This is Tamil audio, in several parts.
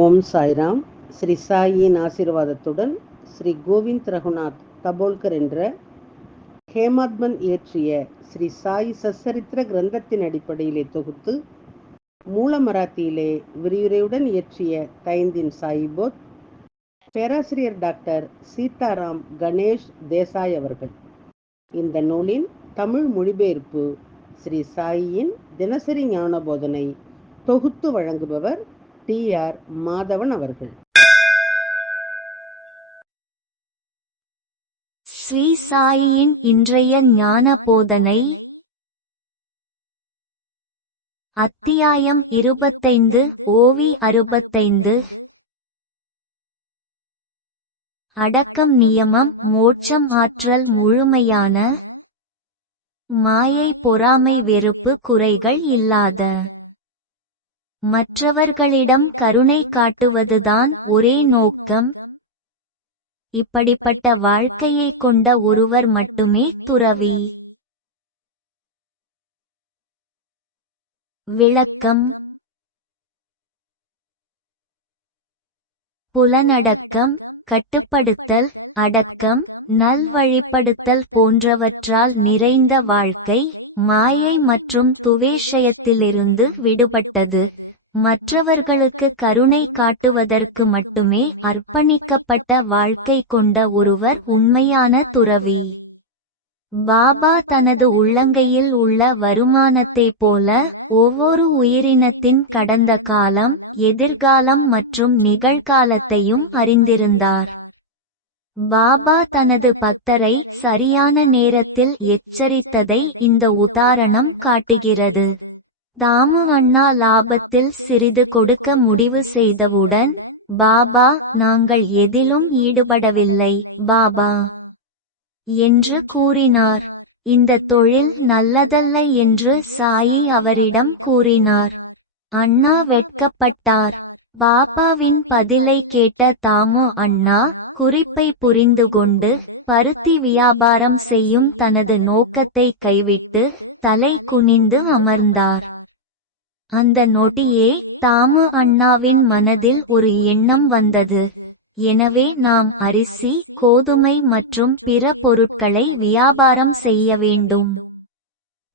ஓம் சாய்ராம். ஸ்ரீ சாயின் ஆசீர்வாதத்துடன் ஸ்ரீ கோவிந்த் ரகுநாத் தபோல்கர் என்ற ஹேமாத்மன் இயற்றிய ஸ்ரீ சாய் சச்சரித்திர கிரந்தத்தின் அடிப்படையிலே தொகுத்து மூல மராத்தியிலே விரிவுரையுடன் இயற்றிய தைந்தின் சாயிபோத் பேராசிரியர் டாக்டர் சீதாராம் கணேஷ் தேசாய் அவர்கள். இந்த நூலின் தமிழ் மொழிபெயர்ப்பு ஸ்ரீ சாயின் தினசரி ஞான போதனை தொகுத்து வழங்குபவர் டி.ஆர். மாதவன் அவர்கள். ஸ்ரீ சாயின் இன்றைய ஞான போதனை. அத்தியாயம் 25, ஓவி 65. அடக்கம், நியமம், மோட்சம், ஆற்றல், முழுமையான மாயை, பொறாமை, வெறுப்பு, குறைகள் இல்லாத மற்றவர்களிடம் கருணை காட்டுவதுதான் ஒரே நோக்கம். இப்படிப்பட்ட வாழ்க்கையை கொண்ட ஒருவர் மட்டுமே துறவி. விளக்கம். புலனடக்கம், கட்டுப்படுத்தல், அடக்கம், நல்வழிப்படுத்தல் போன்றவற்றால் நிறைந்த வாழ்க்கை மாயை மற்றும் துவேஷயத்திலிருந்து விடுபட்டது. மற்றவர்களுக்கு கருணை காட்டுவதற்கு மட்டுமே அர்ப்பணிக்கப்பட்ட வாழ்க்கை கொண்ட ஒருவர் உண்மையான துறவி. பாபா தனது உள்ளங்கையில் உள்ள வருமானத்தைப் போல ஒவ்வொரு உயிரினத்தின் கடந்த காலம், எதிர்காலம் மற்றும் நிகழ்காலத்தையும் அறிந்திருந்தார். பாபா தனது பக்தரை சரியான நேரத்தில் எச்சரித்ததை இந்த உதாரணம் காட்டுகிறது. தாமு அண்ணா லாபத்தில் சிறிது கொடுக்க முடிவு செய்தவுடன், பாபா, நாங்கள் எதிலும் ஈடுபடவில்லை பாபா என்று கூறினார். இந்த தொழில் நல்லதல்ல என்று சாயி அவரிடம் கூறினார். அண்ணா வெட்கப்பட்டார். பாபாவின் பதிலை கேட்ட தாமு அண்ணா குறிப்பை புரிந்துகொண்டு பருத்தி வியாபாரம் செய்யும் தனது நோக்கத்தை கைவிட்டு தலை குனிந்து அமர்ந்தார். அந்த நொடியே தாமு அண்ணாவின் மனதில் ஒரு எண்ணம் வந்தது. எனவே நாம் அரிசி, கோதுமை மற்றும் பிற பொருட்களை வியாபாரம் செய்ய வேண்டும்.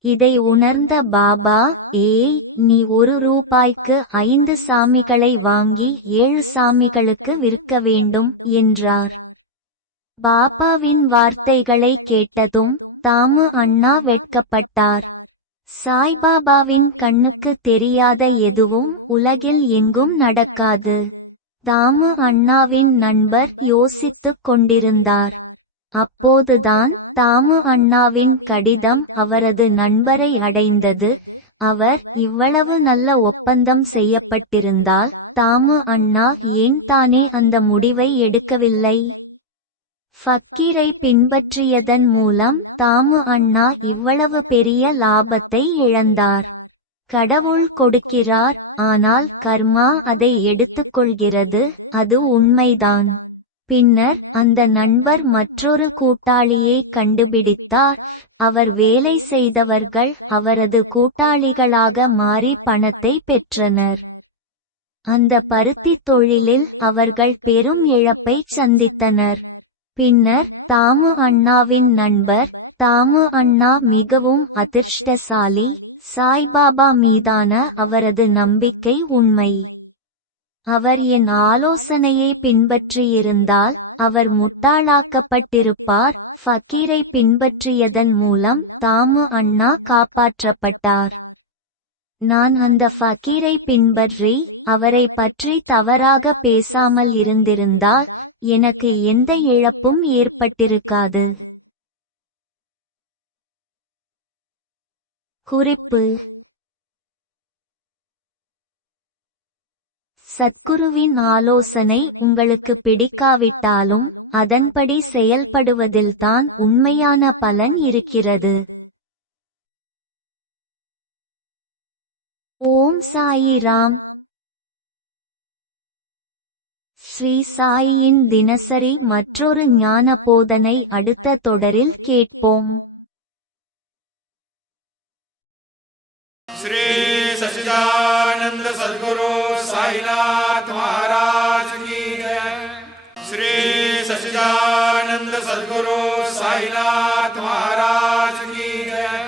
இதை உணர்ந்த பாபா, ஏய், நீ 1 ரூபாய்க்கு 5 சாமிகளை வாங்கி 7 சாமிகளுக்கு விற்க வேண்டும் என்றார். பாபாவின் வார்த்தைகளை கேட்டதும் தாமு அண்ணா வெட்கப்பட்டார். சாய்பாபாவின் கண்ணுக்கு தெரியாத எதுவும் உலகில் எங்கும் நடக்காது. தாமு அண்ணாவின் நண்பர் யோசித்துக் கொண்டிருந்தார். அப்போதுதான் தாமு அண்ணாவின் கடிதம் அவரது நண்பரை அடைந்தது. அவர், இவ்வளவு நல்ல ஒப்பந்தம் செய்யப்பட்டிருந்தால் தாமு அண்ணா ஏன் தானே அந்த முடிவை எடுக்கவில்லை? ஃபக்கீரை பின்பற்றியதன் மூலம் தாமு அண்ணா இவ்வளவு பெரிய லாபத்தை இழந்தார். கடவுள் கொடுக்கிறார், ஆனால் கர்மா அதை எடுத்துக்கொள்கிறது, அது உண்மைதான். பின்னர் அந்த நண்பர் மற்றொரு கூட்டாளியை கண்டுபிடித்தார். அவர் வேலை செய்தவர்கள் அவரது கூட்டாளிகளாக மாறி பணத்தை பெற்றனர். அந்த பருத்தி தொழிலில் அவர்கள் பெரும் இழப்பை சந்தித்தனர். பின்னர் தாமு அண்ணாவின் நண்பர், தாமு அண்ணா மிகவும் அதிர்ஷ்டசாலி, சாய்பாபா மீதான அவரது நம்பிக்கை உண்மை. அவர் என் ஆலோசனையை பின்பற்றியிருந்தால் அவர் முட்டாளாக்கப்பட்டிருப்பார். ஃபக்கீரை பின்பற்றியதன் மூலம் தாமு அண்ணா காப்பாற்றப்பட்டார். நான் அந்த ஃபக்கீரை பின்பற்றி அவரை பற்றி தவறாக பேசாமல் இருந்திருந்தால் எனக்கு எந்த இழப்பும் ஏற்பட்டிருக்காது. குறிப்பு. சத்குருவின் ஆலோசனை உங்களுக்கு பிடிக்காவிட்டாலும் அதன்படி செயல்படுவதில்தான் உண்மையான பலன் இருக்கிறது. ஓம் சாயிராம். ஸ்ரீ சாயின் தினசரி மற்றொரு ஞான போதனை அடுத்த தொடரில் கேட்போம். ஸ்ரீ சச்சிதானந்த सच्चिदानंद सद्गुरु साईनाथ महाराज की जय। श्री सच्चिदानंद सद्गुरु साईनाथ महाराज की जय।